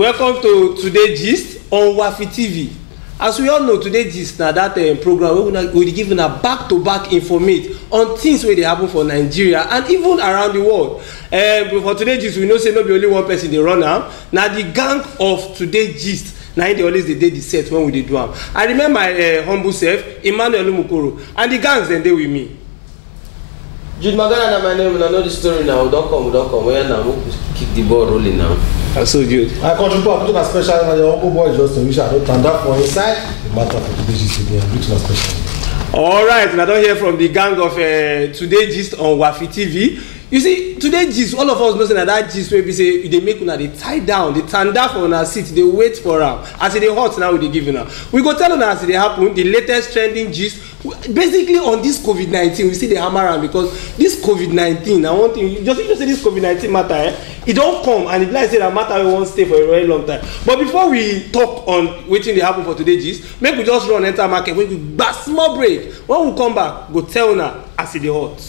welcome to Today Gist on Wafi TV. As we all know, Today Gist na that program where we give una back-to-back informate on things wey dey happen for Nigeria and even around the world. For Today Gist, we know say no be only one person dey run am. Na the gang of Today Gist na him dey always dey the set when we dey do am. I remember my humble self, Emmanuel Umukoro, and the gangs dem dey with me. Jude Magana na my name, and I know the story now. We don't come. Where now? We keep the ball rolling now. That's so good. I contribute to a special and your uncle boy Justin, which I don't turn up for inside the matter for Today Gist again. Do to special. All right, and I don't hear from the gang of Today Gist on Wafi TV. You see, Today Gist, all of us know that gist where we say they make una they tie down, they stand down for una seat, they wait for am. As they hot now, they give una. We go tell una as they happen, the latest trending gist. Basically on this COVID-19, we see the hammer around because this COVID-19, I want you just say this COVID-19 matter, it don't come and it like say that matter we won't stay for a very long time. But before we talk on waiting they happen for Today Gist, make we just run enter market, we back small break. When we come back, go tell una as it hot.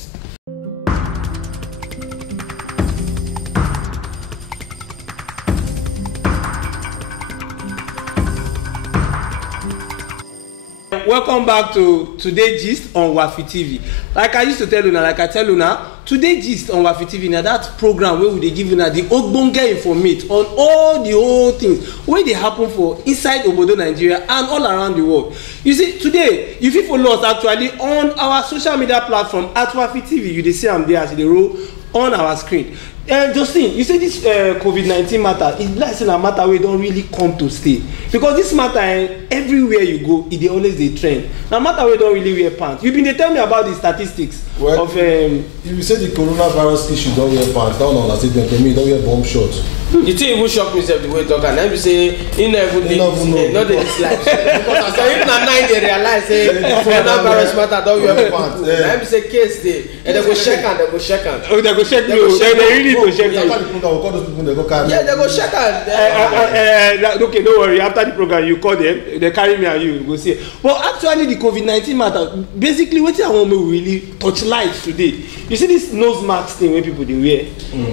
Welcome back to Today Gist on Wafi TV. Like I used to tell you now, like I tell you now, Today Gist on Wafi TV now that program where we give you now the ogbonge informate on all the whole things where they happen for inside Obodo Nigeria and all around the world. You see, today you fit follow us actually on our social media platform at Wafi TV. You dey see am there as they roll on our screen. Justin, you say this COVID-19 matter, it's like a matter where don't really come to stay. Because this matter, everywhere you go, it always a trend. Now matter where don't really wear pants. You've been telling me about the statistics of... if you say the coronavirus issue don't wear pants, that one statement to me, don't wear bomb shots. The thing even shock me the way talk and I be say in every day, not the dislike. Because as I even at 9 they realize say coronavirus matter don't wear pants. I be say case day and they go check and they go check and. Oh, they go check you. They really go check you. Yeah, they go check and. Okay, don't worry. After the program, you call them. They carry me and you go see. But actually, the COVID-19 matter. Basically, what I want me really touch light today. You see this nose mask thing where people they wear.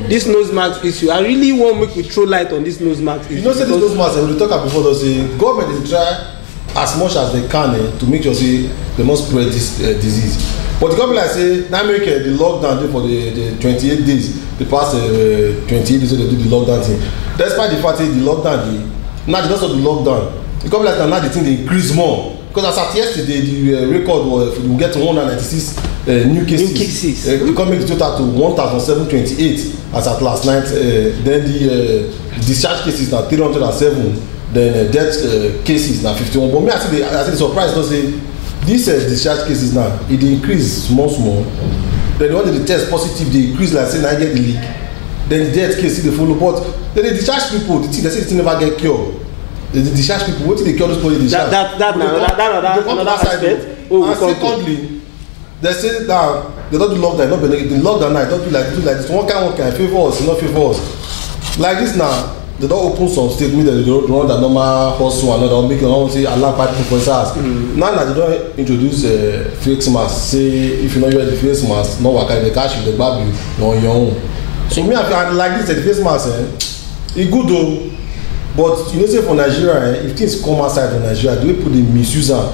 This nose mask issue. I really want me to throw light on this nose mask issue. You know, say this nose mask. We talk about before. They say government is try as much as they can to make sure say they must spread this disease. But the government like say now make the lockdown for the 28 days. The past 28 days they do the lockdown thing. Despite the fact that the lockdown, now they don't stop the lockdown. The government like now the thing they increase more. Because as at yesterday, the record was we get to 196 new cases. The government total to 1,728 as at last night. Then the discharge cases now 307. Then death cases now 51. But me I say the surprise to say these discharge cases now it increase small. Then when they test positive, they increase like say now get the leak. Then the death case they follow, but then they discharge people. They say the thing never get cured. They discharge people. What did they cure those people? Discharge. That another aspect. And secondly, they say that they don't do lockdown. Not the lockdown now. Don't do like this. One kind favor us, not favor us. Like this now, they don't open some state. Mean that they don't run the normal hustle and all that. Make them say allow people for SARS. Now that they don't introduce face mask. Say if you know you wear the face mask, no waka they catch you, they grab you on your own. So me I feel like this the face mask. It good though. But you know, say for Nigeria, if things come outside from Nigeria, do we put the misuse am?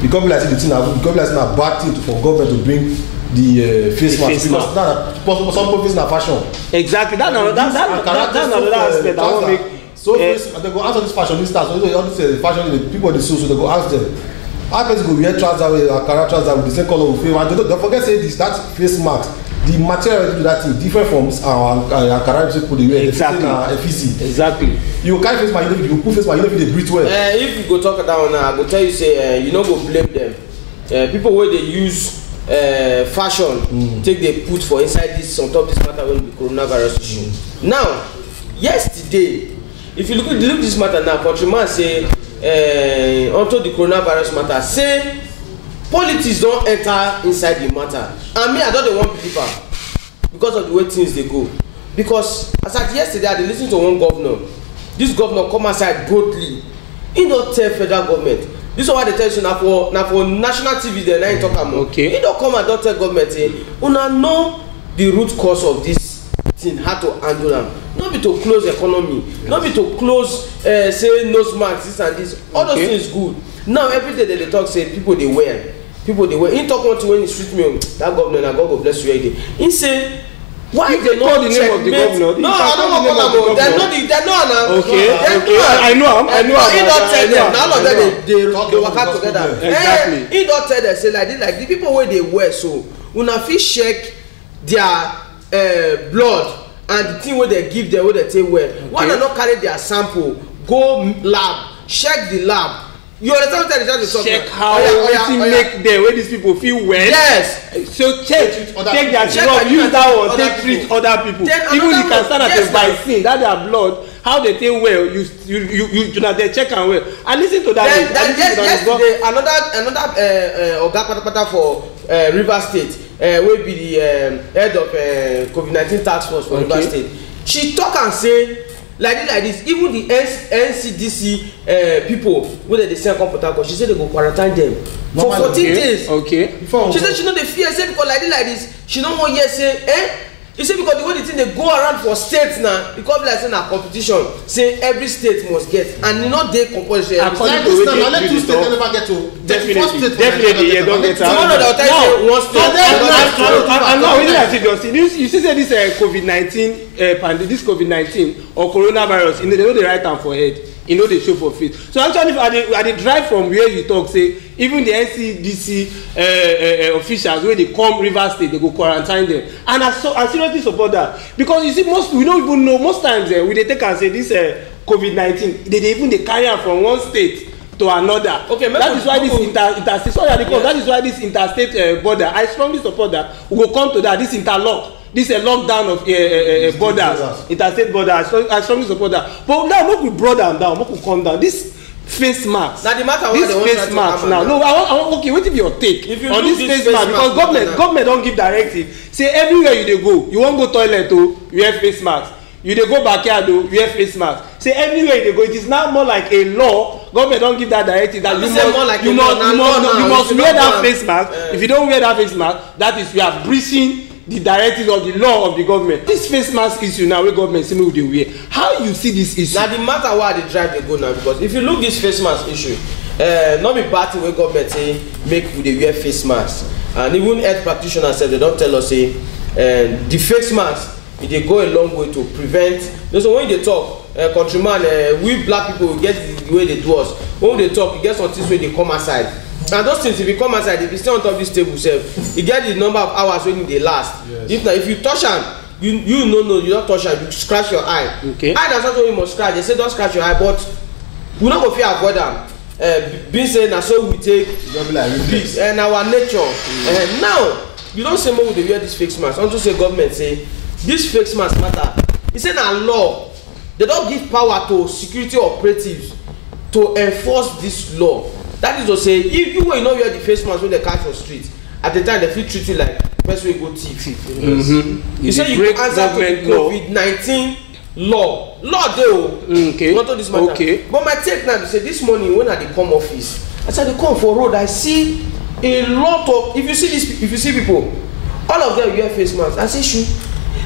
The government like the thing, the government like a bad thing for government to bring the face mask because that some people is na fashion. Exactly. That's another aspect. I want to make. So they go ask all these fashionistas, all these fashion the people they so they go ask them. How person go wear trouser with Ankara trouser with the same color of face? And don't forget say this that face mask. The material to that thing different from our Ankara people they wear. Exactly. You carry face mask, you put face mask, you know if they breathe well. If you go talk down now, I go tell you say you no go blame them. People where they use fashion take they put for inside this on top this matter when the coronavirus issue. Now, yesterday, if you look this matter now, countryman say onto the coronavirus matter say politics don't enter inside the matter. And me, I don't want people because of the way things they go. Because as at yesterday, I listened to one governor. This governor come outside boldly. He don't tell federal government. This is why they tell you now for national TV they now talk about. Okay. He don't come and don't tell government say, una know the root cause of this thing, how to handle them. No be to close economy, no be to close say nose mask this and this. All those things good. Now every day they talk say people they wear. He talk one to when he street me that governor and God go bless you again. He say why they call the name of the governor? No, I don't know. They know. Okay. I know. He don't tell them. Now all of them they work out together. Exactly. He don't tell them say like this, like the people where they wear so una fit check their blood and the thing where they give them where they take wear. Why they not carry their sample go lab check the lab. You understand what I'm trying to talk about? Check how make them where these people feel well. Yes. So take their drug, use that one, take treat other people. Even you can stand at a by seeing that their blood, how they take well, you know they check and well. And listen to that. Yesterday, another Oga Patapata for River State, will be the head of COVID-19 task force for River State. She talk and say. Like this, even the NCDC people wey dey send come Port Harcourt, she say they go quarantine them for 14 days. She say she no dey fear say because like this, she no wan hear say you say because the way the thing dey go around for states now, because like say na competition, say every state must get and e no dey compulsory. According to wetin let two states never get to definitely yeah don get am. Tomorrow they go tell you say one state. And now wetin I see just see you see say this COVID-19 pandemic, this COVID-19 or coronavirus, they no dey write am for head. E no dey show for face. So actually I dey drive from where you talk say even the NCDC officials wey dey come Rivers State, they go quarantine them, and I seriously support that because you see we don't even know most times we dey take am say this COVID-19 they even dey carry am from one state to another. That is why this interstate that is why this interstate border, I strongly support that. We go come to that, this interlock. This is a lockdown of borders, interstate borders. I strongly support that. But now, make we broad down, make we come down. This face mask. Now the matter this face mask now. No, I want okay. What is your take on this face mask? Because government don't give directive. Say everywhere you dey go, you wan go toilet to wear face mask. You dey go backyard to wear face mask. Say everywhere you dey go, it is now more like a law. Government don't give that directive that you must wear that face mask. If you don't wear that face mask, that is you are breaching the directive of the law of the government. This face mask issue now wey government say make we dey wear, how you see this issue? Na the matter why I dey drive dey go now, because if you look this face mask issue, no be bad thing wey government say make we dey wear face mask, and even health practitioners sef dey don tell us say the face mask e dey go a long way to prevent. So when you dey talk countryman, we black people we get the way they do us. When we dey talk, e get some things wey dey come outside. And those things if you come outside, if you stay on top of this table sef, you get the number of hours when they last. If you touch am, you know you don't touch am, you scratch your eye. Eye na something you must scratch. They say don't scratch your eye, but we no go fit avoid am. Being say na so we take this and our nature. Now you don say make we dey wear this face mask unto say government say this face mask matter. E say na law. They don give power to security operatives to enforce this law. That is to say, if you no wear the face mask when they catch for street, at the time they fit treat you like person wey go thief. You say you go answer to the COVID-19 law dey o. Not to this matter. But my take now be say this morning when I dey come office, as I dey come for road, I see a lot of if you see people, all of them wear face mask. I say sure.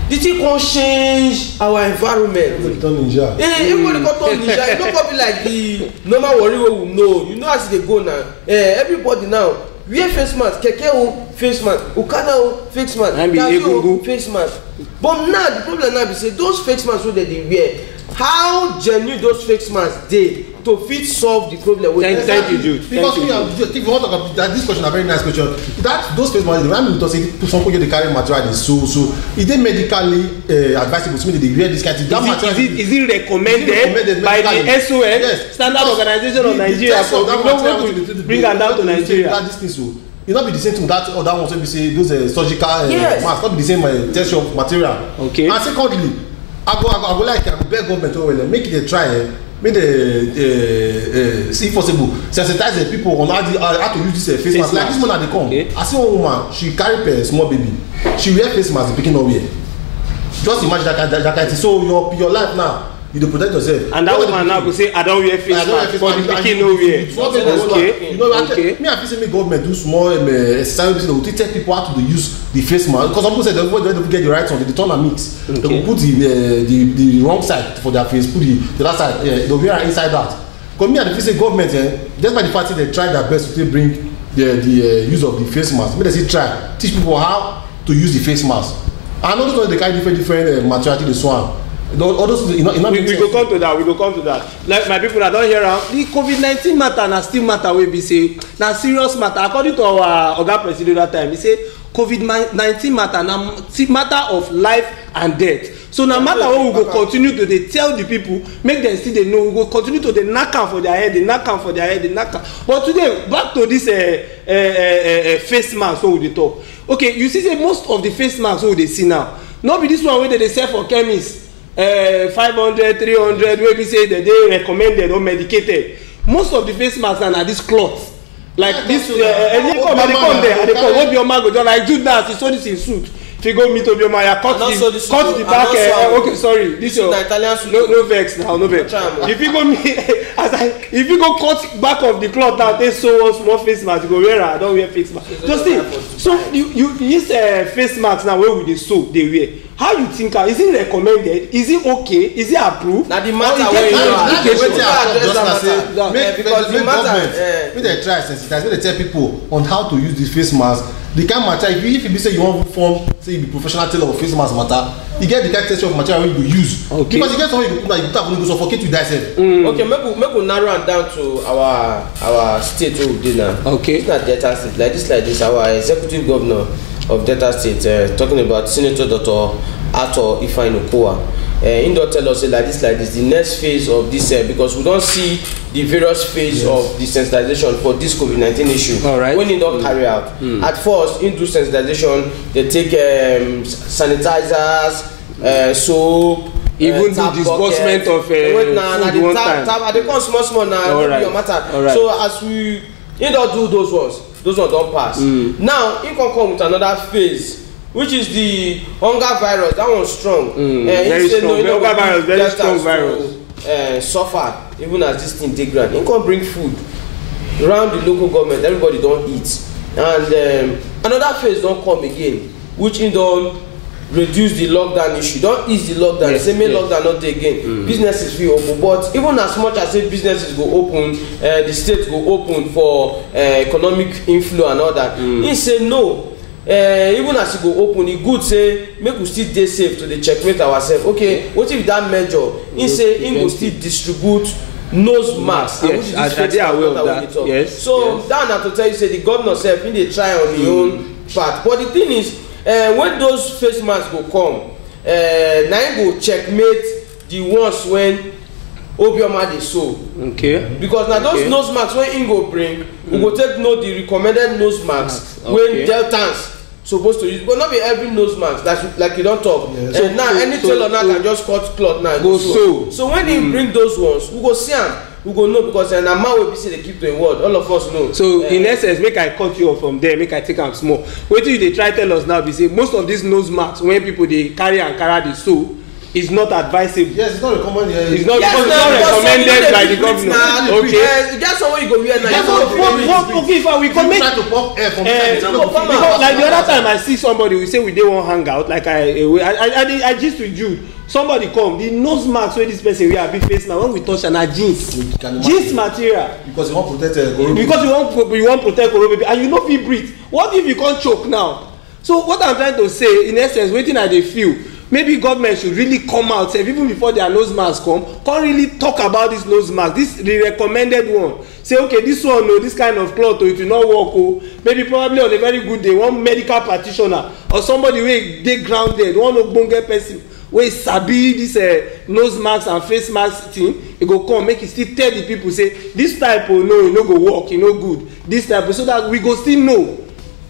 The thing can change our environment. Everybody turn ninja. Everybody can turn ninja. It don't be like the normal worry wey we know. You know as they go now. Everybody now wear face mask. Keke o face mask. Okada o face mask. Taxi o face mask. But now the problem now be say those face masks wey dem dey wear, how genuine those face masks dey to fit solve the problem. Thank you, Jude. Because if you want to talk about this question, a very nice question. That those face masks, the way to say some people dey carry material dey so is they medically advisable to me they wear this kind of thing? Is it recommended by the SON, yes, Standard Organization of Nigeria, for the bring am down to Nigeria? That this thing so. It not be the same thing that other ones wey be say those surgical masks not be the same texture of material. Okay. And secondly, I go beg government well make it try make the see if possible sensitize the people on how to use this face mask. Like this one they come. I see one woman, she carry a small baby, she wear face mask, the pikin no wear. Just imagine that kind of thing. So your life now, you dey protect yourself. And that woman now go say I don wear face mask for the pikin no wear. Okay. You know, me I feel say make government do small exercise to tell people how to use the face mask, because some people say they don't get the right one, they turn and mix. They go put the wrong side for their face, put the other side, they wear inside that. Because me I feel say government, just by the fact that they try their best to bring the use of the face mask, make they say try teach people how to use the face mask. And all those they carry different maturity the swan. All those we go come to that. Like my people that don't hear am, the COVID-19 matter na still matter wey be say na serious matter. According to our Oga President that time, he say COVID-19 matter na matter of life and death. So na matter wey we go continue to dey tell the people, make them still dey know. We go continue to dey knack am for their head, dey knack am for their head, dey knack am. But today, back to this face mask wey we dey talk. Okay, you see say most of the face masks wey we dey see now, no be this one wey dey sell for chemist. 500, 300 wey be say that they recommended or medicated. Most of the face masks are this cloth. Like this, I dey come Obioma go down like Judas, he saw this in suit. If you go meet Obioma, you cut the back. Okay, sorry, this your no vex now, no vex. If you go meet, if you go cut back of the cloth now, they sew small face mask. You go wear. I don't wear face mask. Just think. So you use face masks now. Where would they sew? They wear. How you think? Is it recommended? Is it okay? Is it approved? Now the matter where you are. Make government, make they try sensitize, make they tell people on how to use this face mask. The kind matter, if you say you want to form, say you be professional tailor of face mask matter, you get the kind of texture of material you use. Okay. Because you get something you put that you put go suffocate you thyself. Okay, make we narrow it down to our state where we dey now. Okay. It's not Delta State like this. Our executive governor of Delta State talking about Senator Dr. Arthur Ifeanyi Okowa. He don tell us say like this the next phase of this because we don see the various phase of the sensitization for this COVID-19 issue. All right. When he don carry out. At first in do sensitization they take sanitizers, soap, even the disbursement of food one time. They come small now. All right. Your matter. All right. So as we don't do those ones don't pass. Now he can come with another phase, which is the hunger virus. That one's strong. Very strong. The hunger virus, very strong virus. Suffer even as this thing take ground. He can bring food around the local government. Everybody don't eat, and another phase don't come again, which he don't reduce the lockdown issue. Don't ease the lockdown. Yes, say make lockdown not take again. Businesses will open, but even as much as say businesses go open, the state go open for economic inflow and all that. He say no. Even as you go open, e good say make we still dey safe to dey checkmate ourselves. Okay, what if that measure? He say he go still distribute nose mask. Yes, I dey aware of that. Yes. So that na to tell you say the governor sef he dey try on his own part. But the thing is, when those face masks go come, na him go checkmate the ones when Obioma dey sew. Okay. Because na those nose masks wey him go bring, we go take note the recommended nose masks wey Deltans supposed to use, but not be every nose mask. That's like you don't talk. Yes. So now any tailor now can just cut cloth now. Go sew. So when he bring those ones, we go see am. We go know because na man wey be say dey keep to him word. All of us know. So in essence, make I cut you off from there. Make I take am small. Wetin you dey try tell us now be say most of these nose masks when people dey carry the sew is not advisable. Yes, it's not recommended. It's not recommended by the governor. Okay. Just somewhere you go wear now. Okay, if we come try to pump air from because like the other time I see somebody, we say we dey wan hang out. Like I gist with Jude. Somebody come, the nose mask wey this person wear big face now when we touch na jeans material. Because you wan protect because you wan protect baby, and you no fit breathe. What if you come choke now? So what I'm trying to say in essence, wetin I dey feel, maybe government should really come out sef even before their nose mask come really talk about this nose mask, this the recommended one. Say okay, this one this kind of cloth it will not work maybe probably on a very good day one medical practitioner or somebody wey dey grounded, one ogbonge person wey sabi this nose mask and face mask thing, e go come make e still tell the people say this type no e no go work, e no good, this type so that we go still know.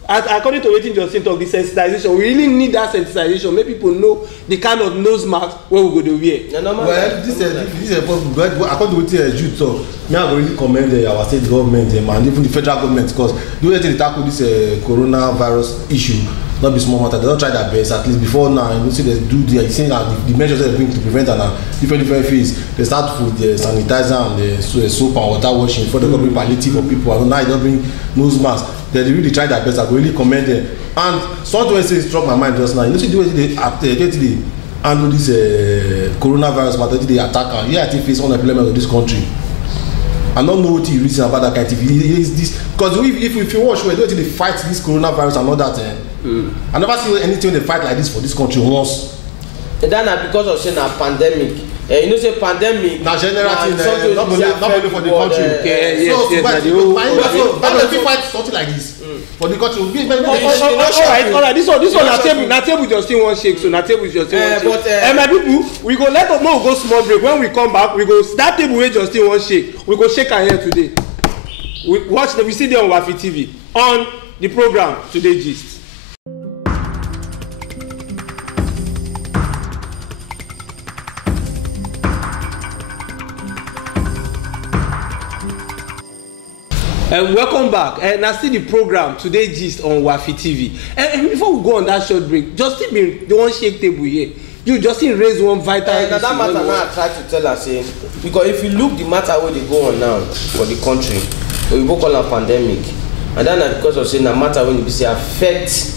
According to wetin Justin talk, the sensitization, we really need that sensitization make people know the kind of nose mask wey we go dey wear. Well, this according to wetin Jude talk, me I go really commend our state government and even the federal government because the way they tackle this coronavirus issue not be small matter. They don't try their best at least before now. You see they do the saying that the measures they bring to prevent and different things. They start with the sanitizer and the soap and water washing before they go bring palliative for people. And now they don't bring nose mask. They really try their best. I really commend them. And something struck my mind just now. You know, see the way they handle this coronavirus matter, they attack her. Yeah, I think face unemployment of this country. I don't know what you reason about that kind of thing. This because if you watch where they fight this coronavirus and all that, I never see anything they fight like this for this country once. And then because of saying a pandemic. You know, say pandemic. Now, general thing, not only for the country. Yes. But if you fight something like this for the country, all right. This one, na table just still one shake. So na table just still one shake. And my people, we go let us know. Go small break. When we come back, we go that table wey just still one shake. We go shake our here today. We see there on Wafi TV on the program Today Gist. Welcome back. Now see the program Today Gist on Wafi TV. And before we go on that short break, Justin been the one shake table here. You Justin raise one vital issue. Now that matter now I try to tell us because if you look the matter where they go on now for the country, we go call a pandemic, and then because of saying the matter when you say affect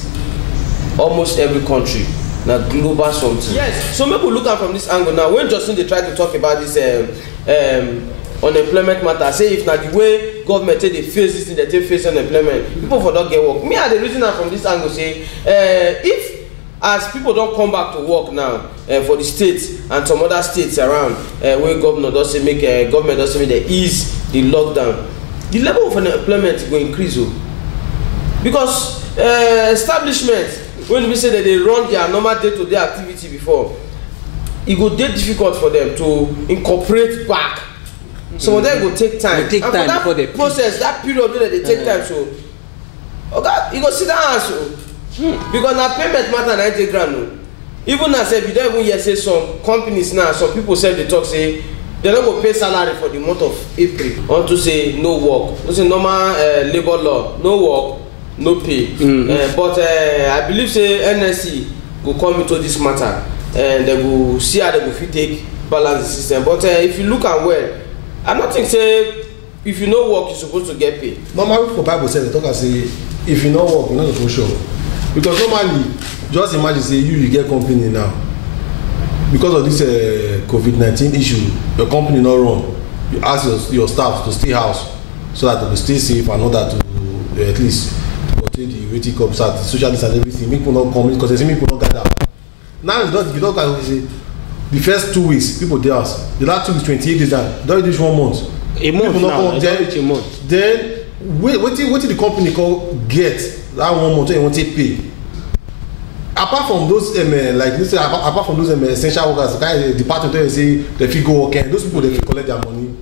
almost every country. Now global something. Yes. So maybe we look at from this angle now. When Justin they try to talk about this unemployment matter, say if na the way government take dey face this thing, they take face unemployment, people for not get work. Me I dey reason am from this angle say if as people don come back to work now for the states and some other states around where government don say make they ease the lockdown, the level of unemployment go increase because establishment when we say that they run their normal day-to-day activity before, it go dey difficult for them to incorporate back. Some of them go take time. And for that process, that period wey they take time, so okay, you go sit down so because na payment matter na take ground. Even as if you don't even hear say some companies now, some people say they talk say they no go pay salary for the month of April unto say no work. No say normal labor law, no work, no pay. But I believe say NSC go come into this matter and they go see how they go fit take balance the system. But if you look at well, I don't think say if you no work, you're supposed to get paid. Normally for Bible says they talk and say if you no work, you're not supposed to show. Because normally, just imagine say you get company now. Because of this COVID-19 issue, your company not run. You ask your staff to stay house so that they will stay safe and know that to at least take the waiting cups at social distance and everything. Make people not come because they say people not gather. Now it's not you don't say the first 2 weeks people dey house. The last 2 weeks 28 days now. Don't reach 1 month. A month people now. Not come, A month. Then what did the company call get that 1 month when you want to pay? Apart from those like this, apart from those essential workers, the kind of department where they say they fit go work, those people they fit collect their money,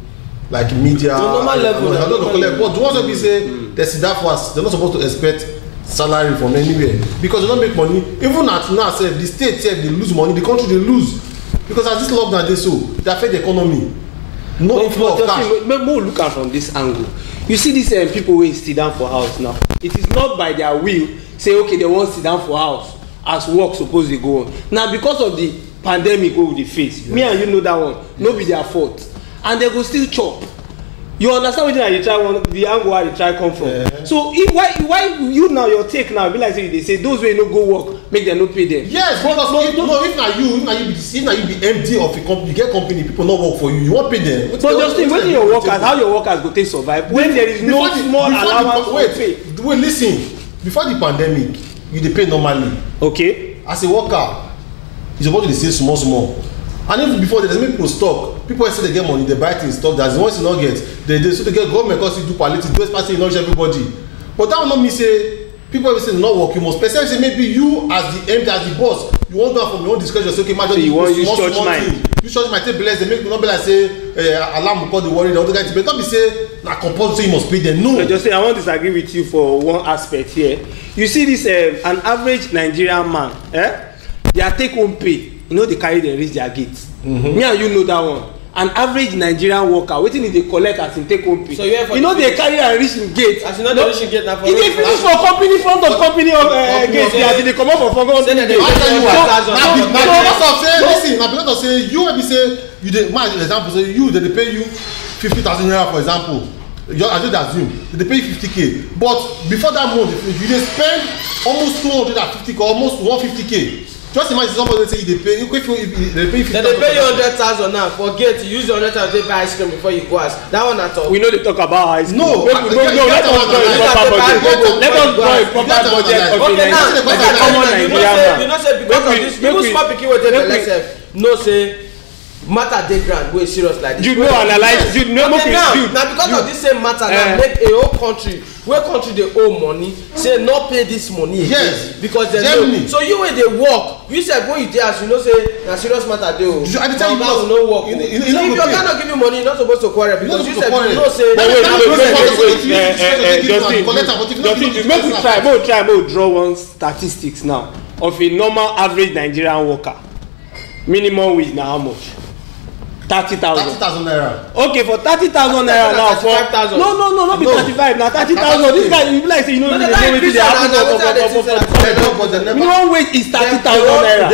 like media. The normal level. They don't collect. But the ones that be say they sit that for us, they're not supposed to expect salary from anywhere because they don't make money. Even at now, say the state say they lose money, the country they lose because as this lockdown they so they affect the economy. No inflow of cash. More look at from this angle. You see these people wey sit down for house now. It is not by their will say okay they wan sit down for house as work suppose dey go on. Now because of the pandemic wey we dey face, me and you know that one, no be their fault, and they go still chop. You understand wetin I dey try the angle I dey try come from. So why you now your take now be like say they say those wey no go work make dem no pay them. Yes, because if na you be MD of a company, you get company people no work for you, you wan pay them. But Justin, wetin your workers, how your workers go take survive when there is no small allowance for pay? Wait, listen, before the pandemic you dey pay normally. Okay. As a worker you suppose to dey save small and even before there make people stock, people wey say they get money they buy things stock, that's the ones you no get they so they get government cause you do palliative, those party you no reach everybody. But that one no mean say people wey say no work, you must person say maybe you as the MD as the boss you wan do am from your own discretion say okay ma just you wan use church mind. You church mind take bless them, make no be like say alarm call the worry the other guy but no be say na compulsory you must pay them. No. Just say I wan disagree with you for one aspect here. You see this an average Nigerian man, their take home pay, you know they carry them reach their gates. Me and you know that one. an average Nigerian worker wetin e dey collect as im take home pay. So you know dey carry am reach im gate. as you know dey reach im gate na for. e dey finish for company front of company gate as e dey comot for company gate. na because of say you wey be say you dey my example say you dey pay you 50,000 naira for example. I just assume they pay 50k, but before that month you dey spend almost 250k, almost 150k. Just imagine somebody say they pay you pay 50,000. They pay you 100,000 now. Forget you use your 100,000 to buy ice cream before you go out. That one at all. We know they talk about ice cream. No, let us draw a proper budget of a common Nigerian man. You know say because of this, people small pikin wey dey belle sef know say matter dey ground wey serious like this. You know analyze you know okay now na because of this same matter na make a whole country wey country dey owe money say no pay this money again. Yes, because dem know so you wey dey work you sef when you dey house you know say na serious matter dey o. I dey tell you because no work o so if your guy no give you money you no suppose to quarrel because you sef you know say. Justin make we try draw one statistics now of a normal average Nigerian worker minimum wage na how much. 30,000 naira. Okay, for 30,000 naira now for no be 35 na 30,000. This guy you be like say you no even dey know wetin dey happen for minimum wage is 30,000 naira.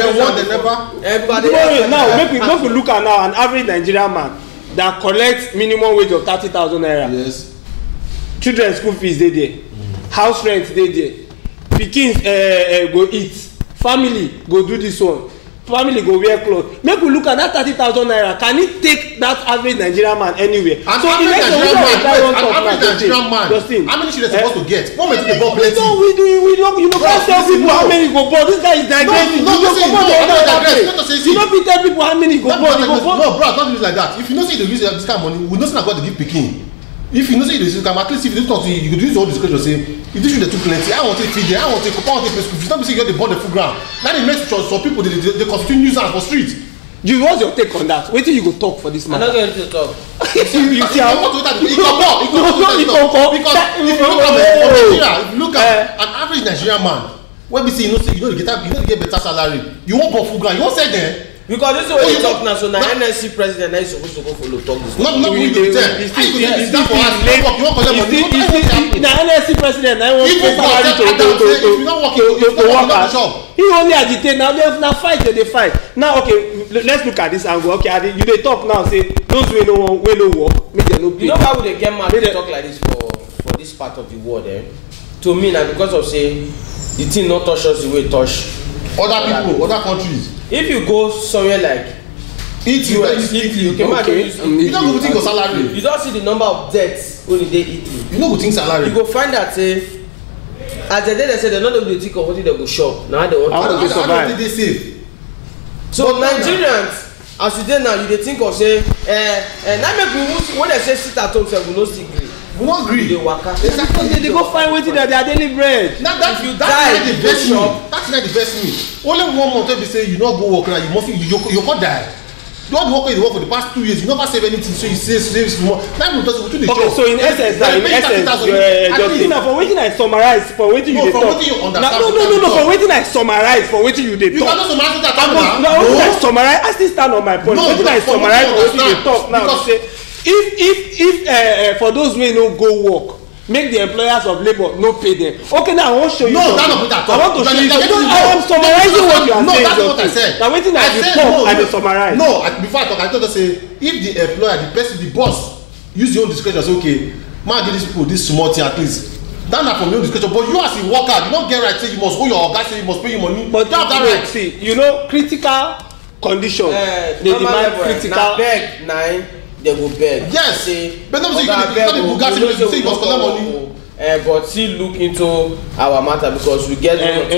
Now make we look at now an average Nigerian man that collect minimum wage of 30,000 naira. Yes. Children school fees dey there, house rent dey there, pikin go eat, family go do this one. Family go wear cloth. Make we look at that 30,000 naira. Can it take that average Nigerian man anywhere? An average Nigerian man. How many children supposed to get? What make they born plenty? We don't. You know, can't tell people how many go born. This guy is digressing. You know, fit tell people how many go born. No, bro, don't do it like that. If you know say you dey use this kind of money, we know say na God dey give pikin. If you know say you dey use at least if you dey talk to you go use all discussion say if this should dey too plenty, I want to feed them, I want to pay school fees. Don't be say you get the born the full ground. Now they make sure some people they constitute nuisance for street. You what's your take on that? Wetin you go talk for this man? I'm not going to talk. You see how because if you look at an average Nigerian man, when we say you know to get better salary, you want born full ground, you want say there. Because this is what you talk now, so now NSC president is supposed to go follow talk this. Not we do tell. You want collect money. Na NSC president na want pay salary to workers. He only agitate now. Now fight they fight. Now okay, let's look at this angle. Okay, you dey talk now say those wey no work make dem no pay. You know why would they get mad to talk like this for this part of the world? To me na because of say the thing not touch us the way it touch other people, other countries. If you go somewhere like US, Italy, you don't go think of salary. You don't see the number of deaths only dey Italy. You no go think salary. You go find that say as the day they say they no dey think of wetin they go shop na how they want to survive. How dey safe? So Nigerians as you dey now you dey think of say na make we when they say sit at home sef we no still gree. We no gree. Dey waka. They go find wetin their daily bread. Now if you die the best me. That's not the best me. Only 1 month wey be say you no go work now you go die. You don work for the past 2 years you never save anything so you save small. Now we just do the job. Okay, so in essence Justin na for wetin I summarize for wetin you dey talk. No, for wetin you understand. No, for wetin I summarize for wetin you dey talk. You cannot summarize that now. No, I summarize I still stand on my point. Wetin I summarize for wetin you dey talk now say if for those wey no go work make the employers of labour no pay them. Okay, now I wan show you something. I want to show you something. I am summarizing what you are saying. No, that's what I said. Na wetin I dey talk I dey summarize. No, before I talk I told you say if the employer the person the boss use your own discretion say okay man give these people this small thing at least that na from your own discretion but you as a worker you no get right say you must owe your oga say you must pay you money. But you have that right. See, you know critical condition dey demand critical. Na beg na they go beg. Yes, but no say you Bugatti say you must collect money. But still look into our matter because we get. Let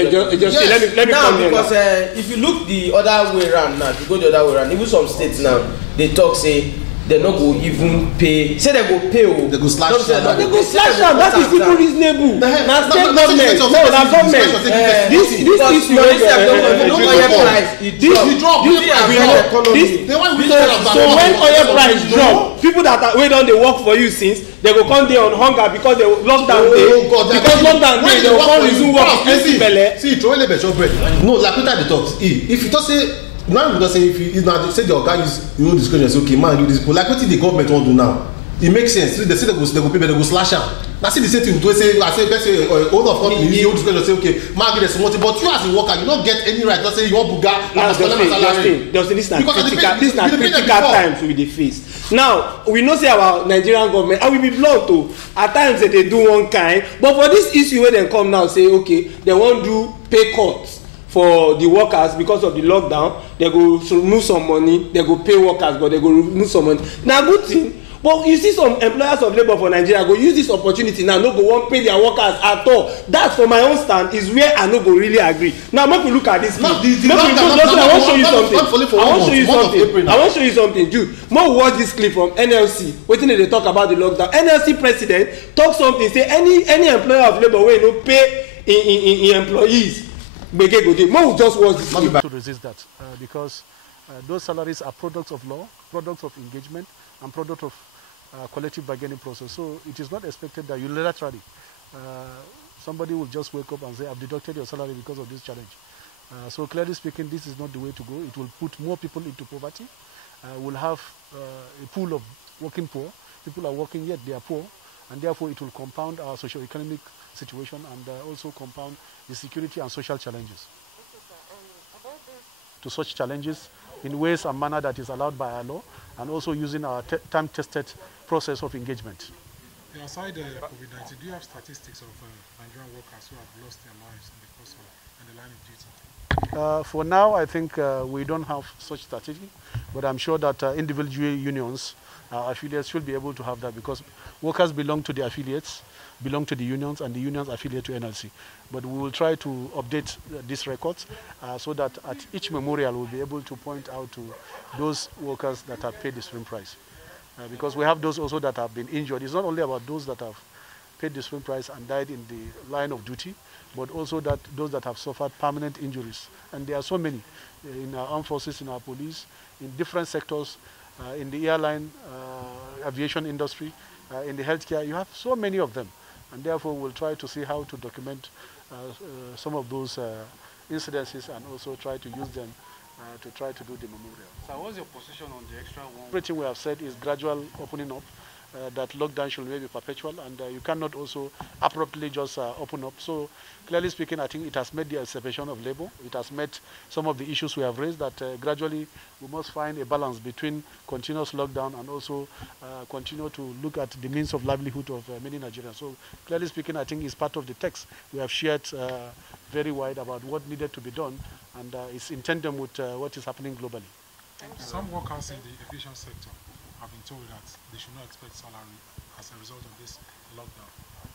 me now because if you look the other way around now, if you go the other way around, even some states now they talk say they no go even pay. Say they go pay o. They go slash down. They go slash down. That is even reasonable. Na state government. No, na government. This is so when oil price drop, people that wey don dey work for you since they go come dey on hunger because the lockdown dey. Because lockdown dey, they go come resume work empty belle. See, throw away the bread. No, like Peter dey talk. If you just say now we just say if now say the guy use your own discretion say okay man do this, but like wetin the government wan do now, it makes sense. They say they go pay, but they go slash am. Na see the same thing wey say owner of company use your own discretion say okay man give them small thing, but you as a worker you no get any right to say you wan buga and collect my salary. This na critical times we dey face. Now we know say our Nigerian government, and we be blunt o, at times they dey do one kind, but for this issue wey dem come now say okay they wan do pay cuts for the workers because of the lockdown, they go remove some money, they go pay workers but they go remove some money. Na good thing, but you see some employers of labour for Nigeria go use this opportunity now no go wan pay their workers at all. That for my own stand is where I no go really agree. Now make we look at this clip. I wan show you something. Jude, make we watch this clip from NLC. Wetin dey talk about the lockdown. NLC president talk something say any employer of labour wey no pay in employees. More just watch this clip. To resist that because those salaries are products of law, products of engagement, and product of collective bargaining process. So it is not expected that unilaterally somebody will just wake up and say, I've deducted your salary because of this challenge. So clearly speaking, this is not the way to go. It will put more people into poverty. We'll have a pool of working poor. People are working yet they are poor, and therefore it will compound our socio-economic situation and also compound the security and social challenges. To such challenges in ways and manner that is allowed by our law, and also using our time-tested process of engagement. Aside COVID-19, do you have statistics of Nigerian workers who have lost their lives in the course of in the line of duty? For now, I think we don't have such statistics, but I'm sure that individual unions, affiliates should be able to have that because workers belong to the affiliates, belong to the unions, and the unions affiliate to NLC. But we will try to update these records so that at each memorial we'll be able to point out to those workers that have paid the swing price. Because we have those also that have been injured. It's not only about those that have paid the swing price and died in the line of duty, but also that those that have suffered permanent injuries. And there are so many in our armed forces, in our police, in different sectors, in the airline, aviation industry, in the healthcare. You have so many of them. And therefore, we'll try to see how to document some of those incidences and also try to use them to try to do the memorial. So what's your position on the extra one? Everything we have said is gradual opening up, that lockdown should be perpetual, and you cannot also abruptly just open up. So clearly speaking, I think it has met the separation of labor. It has met some of the issues we have raised that gradually we must find a balance between continuous lockdown and also continue to look at the means of livelihood of many Nigerians. So clearly speaking, I think it's part of the text we have shared very wide about what needed to be done, and it's in tandem with what is happening globally. Some workers in the aviation sector have been told that they should not expect salary as a result of this lockdown.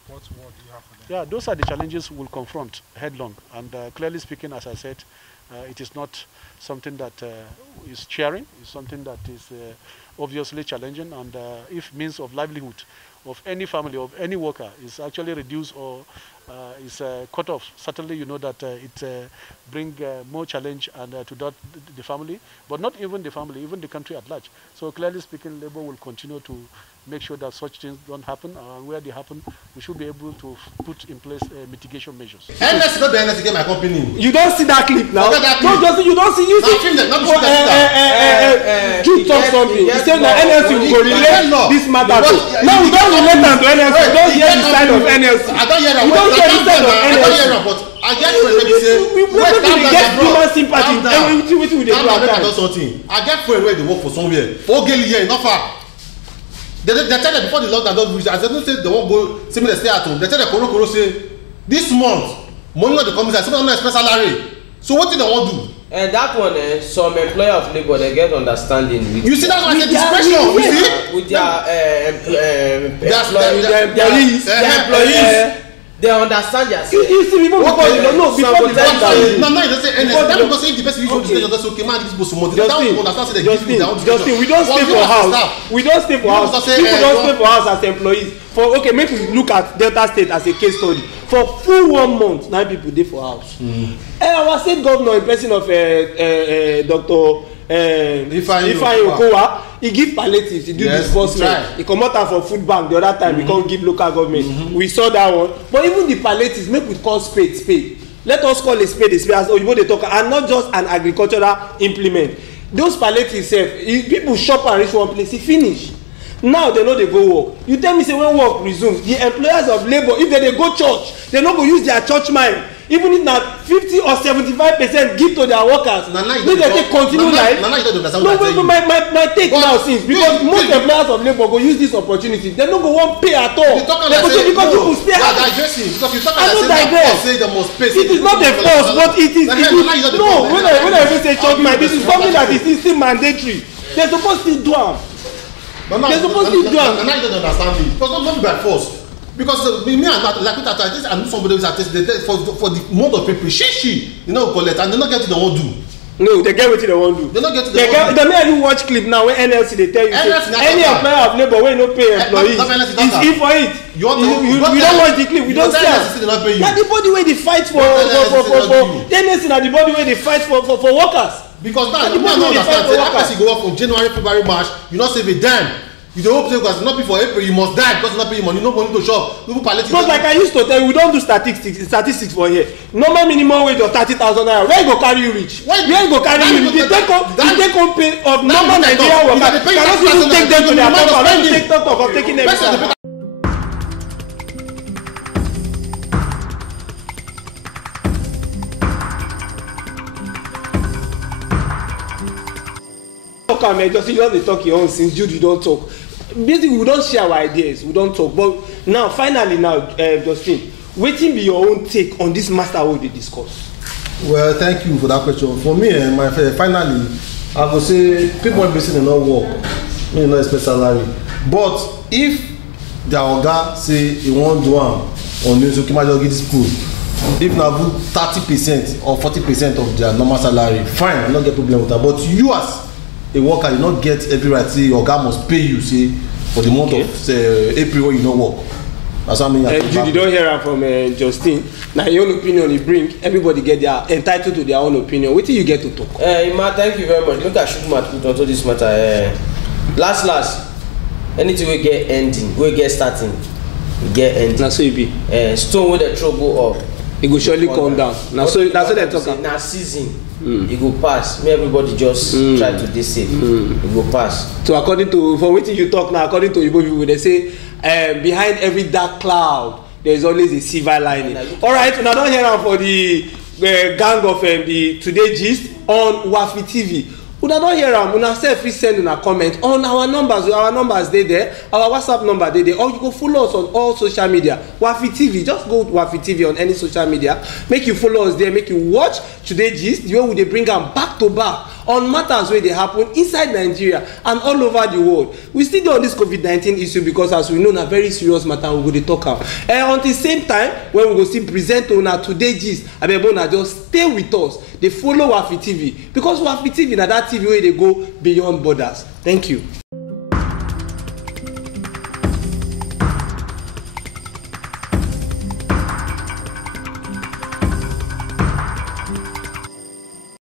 What word do you have for them? Yeah, those are the challenges we'll confront headlong. And clearly speaking, as I said, it is not something that is cheering. It's something that is obviously challenging. And if means of livelihood of any family, of any worker, is actually reduced or is cut off, certainly you know that it brings more challenge and to that the family, but not even the family, even the country at large. So clearly speaking, Labour will continue to make sure that such things don't happen, and where they happen, we should be able to put in place mitigation measures. NLC not the NLC get my company. You don't see that clip now. That clip. No, just you don't see. You see. Jude talk something. He said that NLC will relate this matter. Now we don't relate them to NLC. We don't hear the side of NLC. I don't hear that. We don't hear the side of NLC. I don't hear that, but I get friends wey say we get human sympathy. Everything we dey do at times. I get friends wey dey work for somewhere. For Ogeli here, not far. They tell them before the lockdown don reach, as they don't say they won't go, say me they stay at home. They tell the Koro say this month money no dey come inside, some no expect salary. So what did they want do? That one, some employer of labour they get understanding with. You see that's why I say discretion. You see with their employees. They understand their. You see, even before you don't know, before the lockdown. No, you don't say anything. That because if the person use your just okay, man, this people some money. That one understand say they give you their own discretion. We don't stay for house. We don't stay for house. People don't stay for house as employees. For okay, make we look at Delta State as a case study. For full 1 month, 9 people dey for house. Our state governor, in person of Dr. Ifeanyi Okowa, he give palliatives, he do disbursement, he comot am for food bank the other time, he come give local government. We saw that one, but even the palliatives make we call spade. let us call a spade as oyibo dey talk, and not just an agricultural implement. Those palliative sef, people shop and reach one place, e finish. Now they no dey go work. You tell me say when work resume, the employers of labour, if they dey go church, they no go use their church mind, even if na 50 or 75% give to their workers, make dem take continue life. No, my take now since, because most employers of labour go use this opportunity, they no go wan pay at all. They go say because people stay at home. I no digress. It is not a force, but it is no. When I even say church mind, this is something that is still mandatory. They suppose still do am. They're supposed to do it. Now you don't understand me. Because not by force. Because me and that, like I know somebody who's attested for the month of April, she, you know, collect, and they not get it, they won't do. No, they get what they won't do. They not get it, they won't do. The minute you watch clip now, when NLC they tell you, any employer of labor when no pay employees, is in for it. We don't watch the clip, we don't see it. Now the body where they fight for NLC, now the body where they fight for workers. Because now you don't understand. Say that person go up from January, February, March, you not save a dime. You don't hope because not before April you must die because you not pay money, no money to shop. No palliative. But like I used to tell you, we don't do statistics for here. Normal minimum wage of 30,000 naira. Where you go carry you reach? Where you go carry you reach? The take home pay of normal Nigerian workers cannot even take them to their company. When you take talk of taking them. Just you don't talk your own since Jude you don't talk. Basically we don't share our ideas, we don't talk. But now finally Justin, wetin be your own take on this matter wey we dey discuss? Well, thank you for that question. For me, my friend, finally I go say people wey be say dem no work, may no expect salary. But if their oga say he wan do am on news, okay, just give this school. If na 30% or 40% of their normal salary, fine, I no get problem with that. But you as a worker, you not get every right say your oga must pay you say for the month of April when you no work. That's what I mean. Jude, you don't hear am from Justin. Now your own opinion you bring, everybody get their entitled to their own opinion. Wetin you get to talk? Ima, thank you very much. Make I shoot my put onto this matter. Last, anything we get ending, we get starting, we get ending. Na so e be. Stone wey dey throw go up, e go surely come down. Na so dem talk. Na season. It go pass. May everybody just try to dey safe. It go pass. So according to for wetin you talk now, according to Igbo people, they say behind every dark cloud there is always a silver lining. All right, una don hear am for the gang of the Today Gist on Wafi TV. Una don hear am, una sef fit send una comment on our numbers dey there, our WhatsApp number dey there, or you go follow us on all social media. Wafi TV, just go to Wafi TV on any social media, make you follow us there, make you watch Today Gist, the way we dey bring am back to back on matters wey dey happen inside Nigeria and all over the world. We still dey on this COVID-19 issue because as we know na very serious matter, we go dey talk am. Until same time when we go still present to una Today Gist, abeg una just stay with us, dey follow Wafi TV because Wafi TV na that TV wey dey go beyond borders. Thank you.